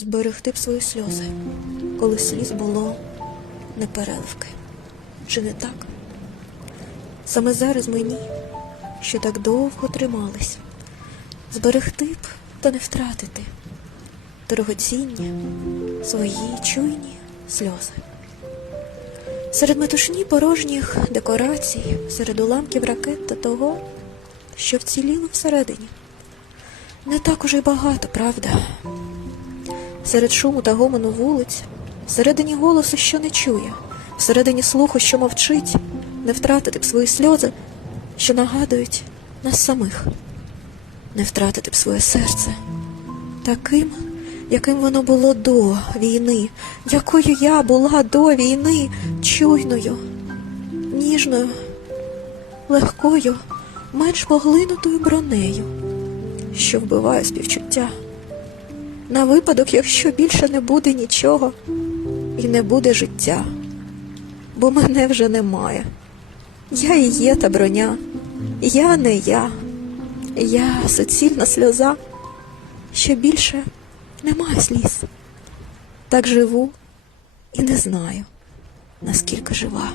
зберегти б свої сльози, коли сліз було не переливки. Чи не так? Саме зараз мені, що так довго тримались, зберегти б та не втратити дорогоцінні свої чуйні сльози. Серед метушні порожніх декорацій, серед уламків ракет та того, що вціліло всередині. Не так уже й багато, правда? Серед шуму та гомону вулиць, всередині голосу, що не чує, всередині слуху, що мовчить, не втратити б свої сльози, що нагадують нас самих, не втратити б своє серце таким, яким воно було до війни, якою я була до війни, чуйною, ніжною, легкою, менш поглинутою бронею, що вбиває співчуття. На випадок, якщо більше не буде нічого і не буде життя, бо мене вже немає. Я і є та броня, я не я, я суцільна сльоза, що більше немає сліз. Так живу і не знаю, наскільки жива.